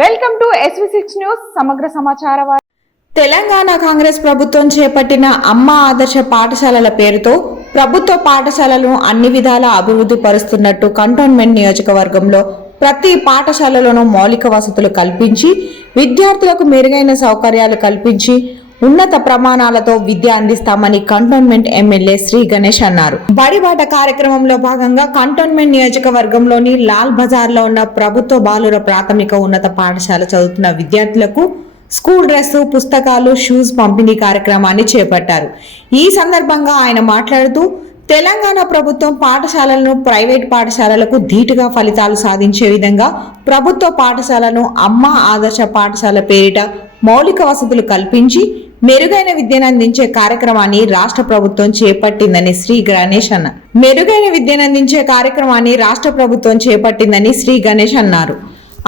Welcome to SV6 news సమగ్ర సమాచార. తెలంగాణ కాంగ్రెస్ ప్రభుత్వం చేపట్టిన అమ్మ ఆదర్శ పాఠశాలల పేరుతో ప్రభుత్వ పాఠశాలలను అన్ని విధాల అభివృద్ధి పరుస్తున్నట్టు కంటోన్మెంట్ నియోజకవర్గంలో ప్రతి పాఠశాలలోనూ మౌలిక వసతులు కల్పించి విద్యార్థులకు మెరుగైన సౌకర్యాలు కల్పించి ఉన్నత ప్రమాణాలతో విద్య అందిస్తామని కంటోన్మెంట్ ఎమ్మెల్యే శ్రీ గణేష్ అన్నారు. బడిబాట కార్యక్రమంలో భాగంగా కంటోన్మెంట్ నియోజకవర్గంలోని లాల్ బజార్ లో ఉన్న ప్రభుత్వ బాలుర ప్రాథమిక ఉన్నత పాఠశాల చదువుతున్న విద్యార్థులకు స్కూల్ డ్రెస్, పుస్తకాలు, షూస్ పంపిణీ కార్యక్రమాన్ని చేపట్టారు. ఈ సందర్భంగా ఆయన మాట్లాడుతూ తెలంగాణ ప్రభుత్వం పాఠశాలలను ప్రైవేట్ పాఠశాలలకు ధీటుగా ఫలితాలు సాధించే విధంగా ప్రభుత్వ పాఠశాలను అమ్మ ఆదర్శ పాఠశాల పేరిట మౌలిక వసతులు కల్పించి మెరుగైన విద్యను అందించే కార్యక్రమాన్ని రాష్ట్ర ప్రభుత్వం చేపట్టిందని శ్రీ గణేష్ అన్నారు. మెరుగైన విద్యను అందించే కార్యక్రమాన్ని రాష్ట్ర ప్రభుత్వం చేపట్టిందని శ్రీ గణేష్ అన్నారు.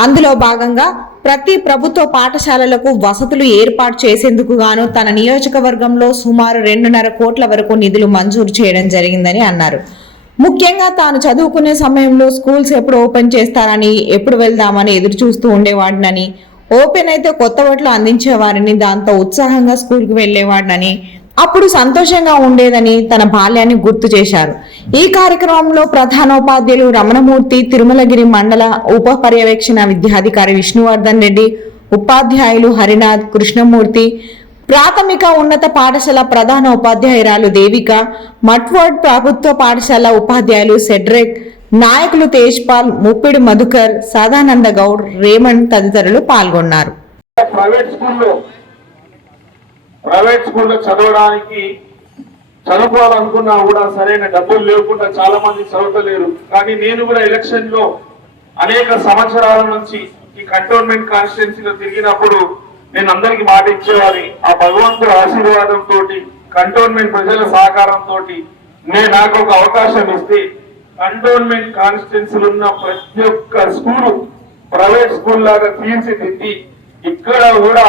అందులో భాగంగా ప్రతి ప్రభుత్వ పాఠశాలలకు వసతులు ఏర్పాటు చేసేందుకు గాను తన నియోజకవర్గంలో సుమారు 2.5 కోట్ల వరకు నిధులు మంజూరు చేయడం జరిగిందని అన్నారు. ముఖ్యంగా తాను చదువుకునే సమయంలో స్కూల్స్ ఎప్పుడు ఓపెన్ చేస్తారని, ఎప్పుడు వెళ్దామని ఎదురు చూస్తూ ఉండేవాడినని, ఓపెన్ అయితే కొత్త బట్టలు అందించేవారిని, దాంతో ఉత్సాహంగా స్కూల్కి వెళ్లేవాడినని, అప్పుడు సంతోషంగా ఉండేదని తన బాల్యాన్ని గుర్తు చేశారు. ఈ కార్యక్రమంలో ప్రధానోపాధ్యాయులు రమణమూర్తి, తిరుమలగిరి మండల ఉప పర్యవేక్షణ విద్యాధికారి విష్ణువర్ధన్ రెడ్డి, ఉపాధ్యాయులు హరినాథ్, కృష్ణమూర్తి, ప్రాథమిక ఉన్నత పాఠశాల ప్రధాన ఉపాధ్యాయురాలు దేవిక, మట్వర్డ్ ప్రభుత్వ పాఠశాల ఉపాధ్యాయులు సెడ్రిక్, నాయకులు తేజ్పాల్, ముప్పిడి మధుకర్, సదానంద గౌడ్, రేమండ్ తదితరులు పాల్గొన్నారు. ప్రైవేట్ స్కూల్లో చదువుకోవాలనుకున్నా కూడా సరైన డబ్బులు లేకుండా చాలా మంది చదవలేరు. కానీ నేను కూడా ఎలక్షన్ లో అనేక సంవత్సరాల నుంచి ఈ కంటోన్మెంట్ కాన్స్టిట్యున్సీలో తిరిగినప్పుడు నేను అందరికి మాట ఇచ్చేవారి. ఆ భగవంతుడి ఆశీర్వాదంతో, కంటోన్మెంట్ ప్రజల సహకారంతో నాకు ఒక అవకాశం ఇస్తే కంటోన్మెంట్ కాన్స్టిట్యున్సీలో ఉన్న ప్రతి ఒక్క స్కూల్ ప్రైవేట్ స్కూల్ లాగా తీర్చిదిద్ది ఇక్కడ కూడా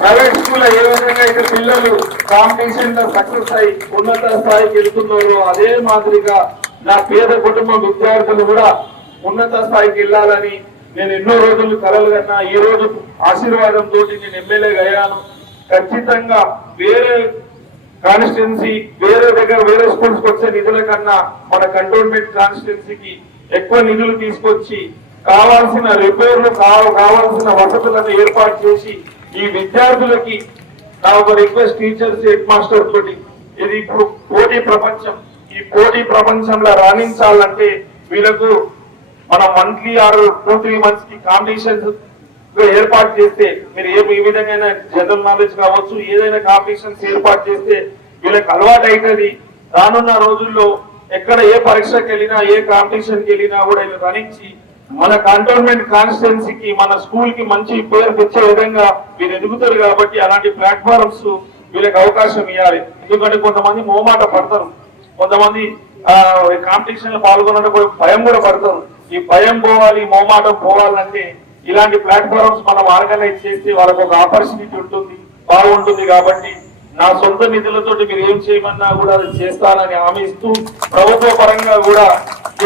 ప్రైవేట్ స్కూల్ ఏ విధంగా అయితే పిల్లలు కాంపిటీషన్ లో సక్సెస్ అయి ఉన్నత స్థాయికి వెళ్తున్నారో అదే మాదిరిగా నా పేద కుటుంబ విద్యార్థులు కూడా ఉన్నత స్థాయికి వెళ్ళాలని నేను ఎన్నో రోజులు కలలు కన్నా ఈ రోజు ఆశీర్వాదంతో నేను ఎమ్మెల్యేగా అయ్యాను. ఖచ్చితంగా వేరే కాన్స్టిట్యున్సీ వేరే స్కూల్స్ వచ్చే నిధుల కన్నా మన కంటోన్మెంట్ కాన్స్టిట్యున్సీకి ఎక్కువ నిధులు తీసుకొచ్చి కావాల్సిన రిపేర్లు కావాల్సిన వసతులను ఏర్పాటు చేసి ఈ విద్యార్థులకి నా ఒక రిక్వెస్ట్, టీచర్స్, హెడ్ మాస్టర్ తోటి, ఇది ఇప్పుడు పోటీ ప్రపంచం. ఈ పోటీ ప్రపంచంలో రాణించాలంటే వీళ్ళకు మనం మంత్లీ ఆర్ 2-3 months కి కాంపిటీషన్స్ ఏర్పాటు చేస్తే, మీరు ఏ విధంగా జనరల్ నాలెడ్జ్ కావచ్చు, ఏదైనా కాంపిటీషన్స్ ఏర్పాటు చేస్తే వీళ్ళకి అలవాటు అవుతుంది. రానున్న రోజుల్లో ఎక్కడ ఏ పరీక్షకి వెళ్ళినా, ఏ కాంపిటీషన్కి వెళ్ళినా కూడా వీళ్ళు రాణించి మన కంటోన్మెంట్ కాన్స్టిట్యున్సీకి, మన స్కూల్ కి మంచి పేరు తెచ్చే విధంగా వీళ్ళు ఎదుగుతారు. కాబట్టి అలాంటి ప్లాట్ఫామ్స్ వీళ్ళకి అవకాశం ఇవ్వాలి. ఎందుకంటే కొంతమంది మోమాట పడతారు, కొంతమంది కాంపిటీషన్ లో పాల్గొనడానికి భయం కూడా పడతారు. ఈ భయం పోవాలి, మోమాటం పోవాలంటే ఇలాంటి ప్లాట్ఫామ్స్ మనం ఆర్గనైజ్ చేస్తే వాళ్ళకు ఒక ఆపర్చునిటీ ఉంటుంది, బాగుంటుంది. కాబట్టి నా సొంత నిధులతో మీరు ఏం చేయమన్నా కూడా అది చేస్తానని హామీ ఇస్తూ, ప్రభుత్వ పరంగా కూడా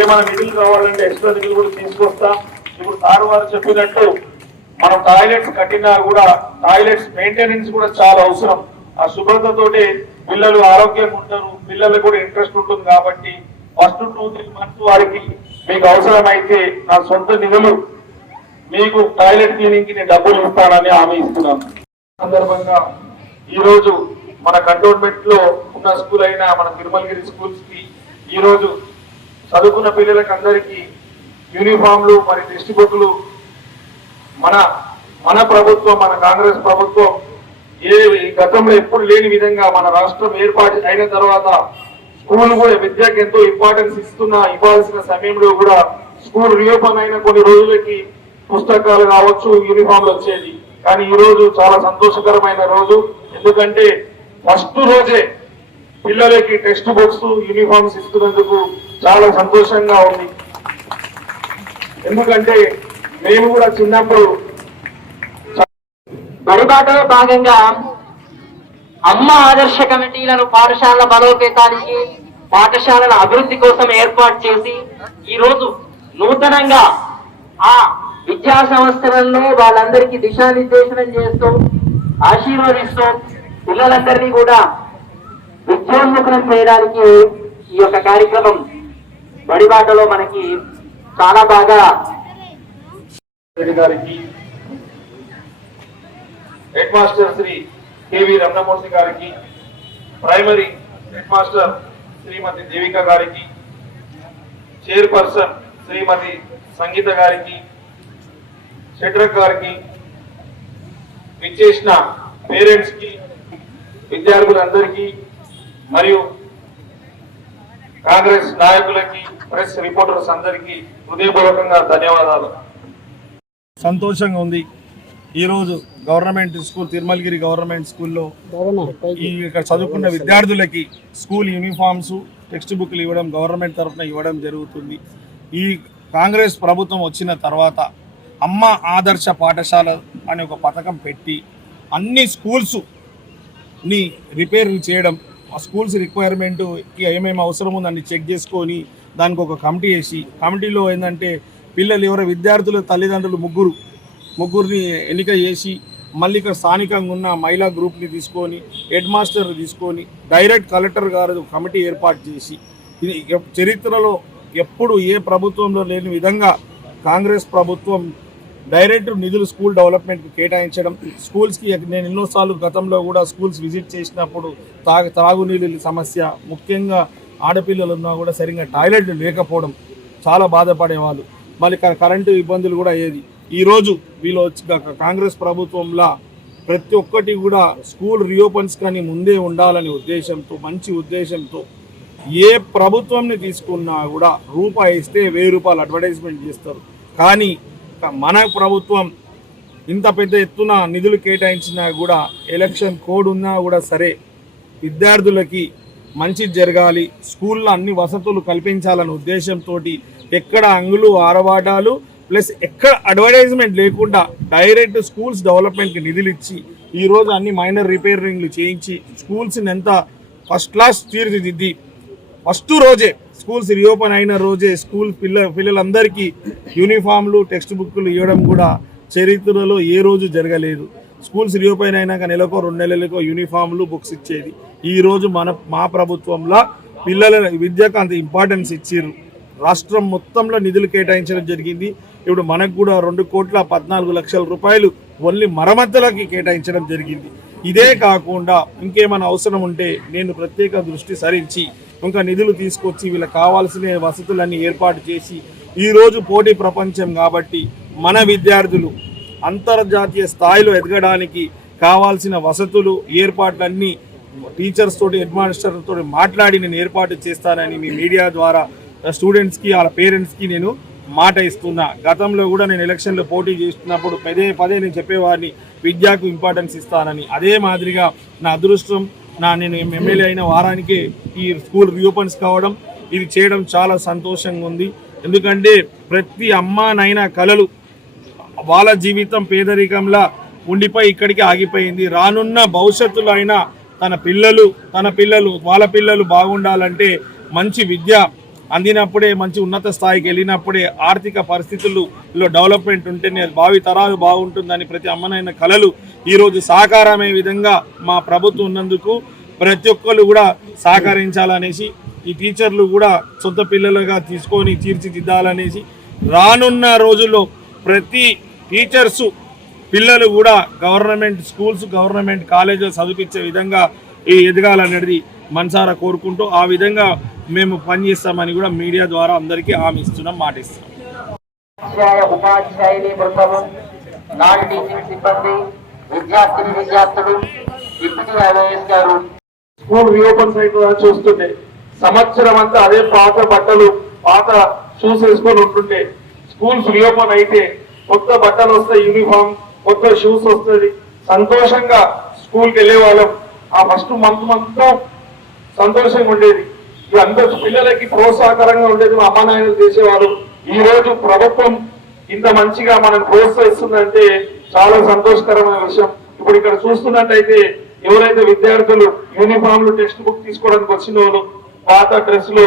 ఏమైనా నిధులు కావాలంటే ఎక్స్ట్రా నిధులు కూడా తీసుకొస్తా. ఇప్పుడు సార్ వారు చెప్పినట్టు మనం టాయిలెట్స్ కట్టినా కూడా టాయిలెట్స్ మెయింటెనెన్స్ కూడా చాలా అవసరం. ఆ శుభ్రతతోటి పిల్లలు ఆరోగ్యంగా ఉంటారు, పిల్లలకు కూడా ఇంట్రెస్ట్ ఉంటుంది. కాబట్టి ఫస్ట్ 2-3 months వారికి మీకు అవసరమైతే నా సొంత నిధులు మీకు టాయిలెట్ క్లీనింగ్ కి నేను డబ్బులు ఇస్తానని హామీ ఇస్తున్నాను. సందర్భంగా ఈ రోజు మన కంటోన్మెంట్ లో ఉన్న స్కూల్ అయిన మన తిరుమలగిరి స్కూల్స్ కి ఈ రోజు చదువుకున్న పిల్లలకి అందరికీ యూనిఫామ్లు, మరి టెక్స్ట్ బుక్లు మన ప్రభుత్వం, మన కాంగ్రెస్ ప్రభుత్వం గతంలో ఎప్పుడు లేని విధంగా మన రాష్ట్రం ఏర్పాటు అయిన తర్వాత స్కూల్ కూడా విద్యకు ఎంతో ఇంపార్టెన్స్ ఇవ్వాల్సిన సమయంలో కూడా స్కూల్ రీఓపెన్ అయిన కొన్ని రోజులకి పుస్తకాలు కావచ్చు, యూనిఫామ్లు వచ్చేది. కానీ ఈ రోజు చాలా సంతోషకరమైన రోజు. ఎందుకంటే ఫస్ట్ రోజే పిల్లలకి టెక్స్ట్ బుక్స్, యూనిఫామ్స్ ఇస్తున్నందుకు చాలా సంతోషంగా ఉంది. ఎందుకంటే మేము కూడా చిన్నప్పుడు బడిబాటలో భాగంగా అమ్మ ఆదర్శ కమిటీలను పాఠశాలల బలోపేతానికి, పాఠశాలల అభివృద్ధి కోసం ఏర్పాటు చేసి ఈ రోజు నూతనంగా ఆ విద్యా సంవత్సరంలో వాళ్ళందరికీ దిశానిర్దేశనం చేస్తూ ఆశీర్వదిస్తూ పిల్లలందరినీ కూడా విద్యోన్ముఖం చేయడానికి ఈ యొక్క కార్యక్రమం బడిబాటలో మనకి చాలా బాగా గారికి, హెడ్ మాస్టర్ శ్రీ కేవి రమణమూర్తి గారికి, primary head master Shrimati Devika గారికి, చైర్పర్సన్ శ్రీమతి సంగీత గారికి, షడ్రక్ గారికి, విచ్చేసిన పేరెంట్స్ కి, విద్యార్థులందరికీ మరియు కాంగ్రెస్ నాయకులకి, ప్రెస్ రిపోర్టర్స్ అందరికీ హృదయపూర్వకంగా ధన్యవాదాలు. సంతోషంగా ఉంది. ఈరోజు గవర్నమెంట్ స్కూల్ తిరుమలగిరి గవర్నమెంట్ స్కూల్లో ఇక్కడ చదువుకున్న విద్యార్థులకి స్కూల్ యూనిఫామ్స్, టెక్స్ట్ బుక్లు ఇవ్వడం గవర్నమెంట్ తరఫున ఇవ్వడం జరుగుతుంది. ఈ కాంగ్రెస్ ప్రభుత్వం వచ్చిన తర్వాత అమ్మ ఆదర్శ పాఠశాల అనే ఒక పథకం పెట్టి అన్ని స్కూల్స్ని రిపేర్ చేయడం, ఆ స్కూల్స్ రిక్వైర్మెంట్కి ఏమేమి అవసరం ఉందని చెక్ చేసుకొని దానికి ఒక కమిటీ వేసి, కమిటీలో ఏంటంటే పిల్లలు ఎవరో విద్యార్థుల తల్లిదండ్రులు ముగ్గురిని ఎన్నిక చేసి మళ్ళీ ఇక్కడ స్థానికంగా ఉన్న మహిళా గ్రూప్ని తీసుకొని, హెడ్ మాస్టర్ని తీసుకొని డైరెక్ట్ కలెక్టర్ గారు కమిటీ ఏర్పాటు చేసి, ఇది చరిత్రలో ఎప్పుడు ఏ ప్రభుత్వంలో లేని విధంగా కాంగ్రెస్ ప్రభుత్వం డైరెక్ట్ నిధులు స్కూల్ డెవలప్మెంట్కి కేటాయించడం. స్కూల్స్కి నేను ఎన్నోసార్లు గతంలో కూడా స్కూల్స్ విజిట్ చేసినప్పుడు త్రాగునీళ్ళ సమస్య, ముఖ్యంగా ఆడపిల్లలు ఉన్నా కూడా సరిగ్గా టాయిలెట్లు లేకపోవడం చాలా బాధపడేవాళ్ళు. మళ్ళీ కరెంటు ఇబ్బందులు కూడా అయ్యేది. ఈరోజు వీళ్ళు కాంగ్రెస్ ప్రభుత్వంలో ప్రతి ఒక్కటి కూడా స్కూల్ రీఓపెన్స్ కానీ ముందే ఉండాలనే ఉద్దేశంతో, మంచి ఉద్దేశంతో ఏ ప్రభుత్వంని తీసుకున్నా కూడా రూపాయి ఇస్తే 1000 రూపాయలు అడ్వర్టైజ్మెంట్ చేస్తారు. కానీ మన ప్రభుత్వం ఇంత పెద్ద ఎత్తున నిధులు కేటాయించినా కూడా, ఎలక్షన్ కోడ్ ఉన్నా కూడా సరే, విద్యార్థులకి మంచి జరగాలి, స్కూల్లో అన్ని వసతులు కల్పించాలనే ఉద్దేశంతో ఎక్కడ అంగులు ఆరవాటాలు ప్లస్ ఎక్కడ అడ్వర్టైజ్మెంట్ లేకుండా డైరెక్ట్ స్కూల్స్ డెవలప్మెంట్కి నిధులు ఇచ్చి ఈరోజు అన్ని మైనర్ రిపేరింగ్లు చేయించి స్కూల్స్ని ఎంత ఫస్ట్ క్లాస్ తీర్చిదిద్ది ఫస్ట్ రోజే స్కూల్స్ రీఓపెన్ అయిన రోజే స్కూల్ పిల్లలందరికీ యూనిఫామ్లు, టెక్స్ట్ బుక్లు ఇవ్వడం కూడా చరిత్రలో ఏ రోజు జరగలేదు. స్కూల్స్ రీఓపెన్ అయినాక నెలకో 2 నెలలకో యూనిఫామ్లు, బుక్స్ ఇచ్చేది. ఈరోజు మా ప్రభుత్వంలో పిల్లల విద్యకు అంత ఇంపార్టెన్స్ ఇచ్చారు. రాష్ట్రం మొత్తంలో నిధులు కేటాయించడం జరిగింది. ఇప్పుడు మనకు కూడా 2,14,00,000 రూపాయలు ఓన్లీ మరమ్మతులకి కేటాయించడం జరిగింది. ఇదే కాకుండా ఇంకేమైనా అవసరం ఉంటే నేను ప్రత్యేక దృష్టి సారించి ఇంకా నిధులు తీసుకొచ్చి వీళ్ళకి కావాల్సిన వసతులన్నీ ఏర్పాటు చేసి, ఈరోజు పోటీ ప్రపంచం కాబట్టి మన విద్యార్థులు అంతర్జాతీయ స్థాయిలో ఎదగడానికి కావాల్సిన వసతులు ఏర్పాట్లన్నీ టీచర్స్ తోటి, హెడ్ మాస్టర్ తోటి మాట్లాడి నేను ఏర్పాటు చేస్తానని మీ మీడియా ద్వారా స్టూడెంట్స్కి, వాళ్ళ పేరెంట్స్కి నేను మాట ఇస్తున్నా. గతంలో కూడా నేను ఎలక్షన్లో పోటీ చేస్తున్నప్పుడు పదే నేను చెప్పేవాడిని విద్యకు ఇంపార్టెన్స్ ఇస్తానని. అదే మాదిరిగా నా అదృష్టం, నేను ఎమ్మెల్యే అయిన వారానికే ఈ స్కూల్ రీఓపెన్స్ కావడం, ఇది చేయడం చాలా సంతోషంగా ఉంది. ఎందుకంటే ప్రతి అమ్మానైనా కలలు, వాళ్ళ జీవితం పేదరికంలా ఉండిపోయి ఇక్కడికి ఆగిపోయింది. రానున్న భవిష్యత్తులో అయినా తన పిల్లలు వాళ్ళ పిల్లలు బాగుండాలంటే మంచి విద్య అందినప్పుడే, మంచి ఉన్నత స్థాయికి వెళ్ళినప్పుడే, ఆర్థిక పరిస్థితుల్లో డెవలప్మెంట్ ఉంటేనే భావి తరాలు బాగుంటుందని ప్రతి అమ్మనైన కలలు ఈరోజు సాకారమే విధంగా మా ప్రభుత్వం ఉన్నందుకు ప్రతి ఒక్కరు కూడా సహకరించాలనేసి, ఈ టీచర్లు కూడా సొంత పిల్లలుగా తీసుకొని తీర్చిదిద్దాలనేసి, రానున్న రోజుల్లో ప్రతి టీచర్సు పిల్లలు కూడా గవర్నమెంట్ స్కూల్స్, గవర్నమెంట్ కాలేజీలు చదివించే విధంగా ఎదగాలనేది మనసారా కోరుకుంటూ ఆ విధంగా మేము పనిచేస్తామని కూడా మీడియా ద్వారా అందరికీ హామీ ఇస్తున్నాం, మాట ఇస్తున్నాం. ఉపాధ్యాయుని బృందము, నాన్ టీచింగ్ సిబ్బంది, విద్యార్థులు, డిప్యూటీ ఐఏఎస్ గారు స్కూల్ రీఓపెన్స్ అవుతుందని చూస్తుంటే సంవత్సరం అంతా అదే పాత బట్టలు, పాత షూస్ వేసుకొని ఉంటుంటే స్కూల్స్ రీఓపెన్ అయితే కొత్త బట్టలు వస్తాయి, యూనిఫామ్, కొత్త షూస్ వస్తుంది, సంతోషంగా స్కూల్కి వెళ్ళే వాళ్ళం. ఆ ఫస్ట్ మంత్ సంతోషంగా ఉండేది. అందరూ పిల్లలకి ప్రోత్సాహకరంగా ఉండేది, మా అమ్మ నాయనలు చేసేవారు. ఈ రోజు ప్రభుత్వం ఇంత మంచిగా మనకు ప్రోత్సహిస్తుందంటే చాలా సంతోషకరమైన విషయం. ఇప్పుడు ఇక్కడ చూస్తున్నట్టయితే ఎవరైతే విద్యార్థులు యూనిఫామ్లు, టెక్స్ట్ బుక్ తీసుకోవడానికి వచ్చిన వాళ్ళు పాత డ్రెస్ లో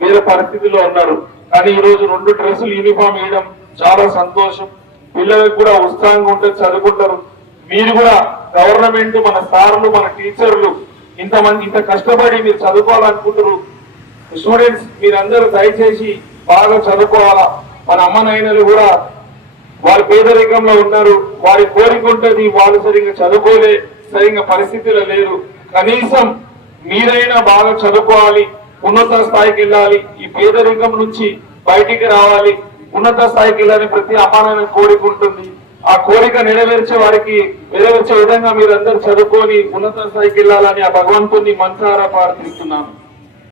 వేరే పరిస్థితిలో ఉన్నారు. కానీ ఈ రోజు 2 డ్రెస్సులు యూనిఫామ్ వేయడం చాలా సంతోషం. పిల్లలకు కూడా ఉత్సాహంగా ఉంటుంది, చదువుకుంటారు. మీరు కూడా గవర్నమెంట్, మన సార్లు, మన టీచర్లు ఇంత కష్టపడి మీరు చదువుకోవాలనుకుంటారు. స్టూడెంట్స్ మీరందరూ దయచేసి బాగా చదువుకోవాలా. మన అమ్మ నాయనలు కూడా వారి పేదరికంలో ఉన్నారు, వారి కోరిక ఉంటుంది, వాళ్ళు సరిగ్గా చదువుకోలే, సరిగ్గా పరిస్థితిలో లేరు. కనీసం మీరైనా బాగా చదువుకోవాలి, ఉన్నత స్థాయికి వెళ్ళాలి, ఈ పేదరికం నుంచి బయటికి రావాలి, ఉన్నత స్థాయికి వెళ్ళాలని ప్రతి అమ్మానాయన కోరిక ఉంటుంది. ఆ కోరిక నెరవేర్చే విధంగా మీరందరూ చదువుకొని ఉన్నత స్థాయికి వెళ్ళాలని ఆ భగవంతుని మనసారా ప్రార్థిస్తున్నాను.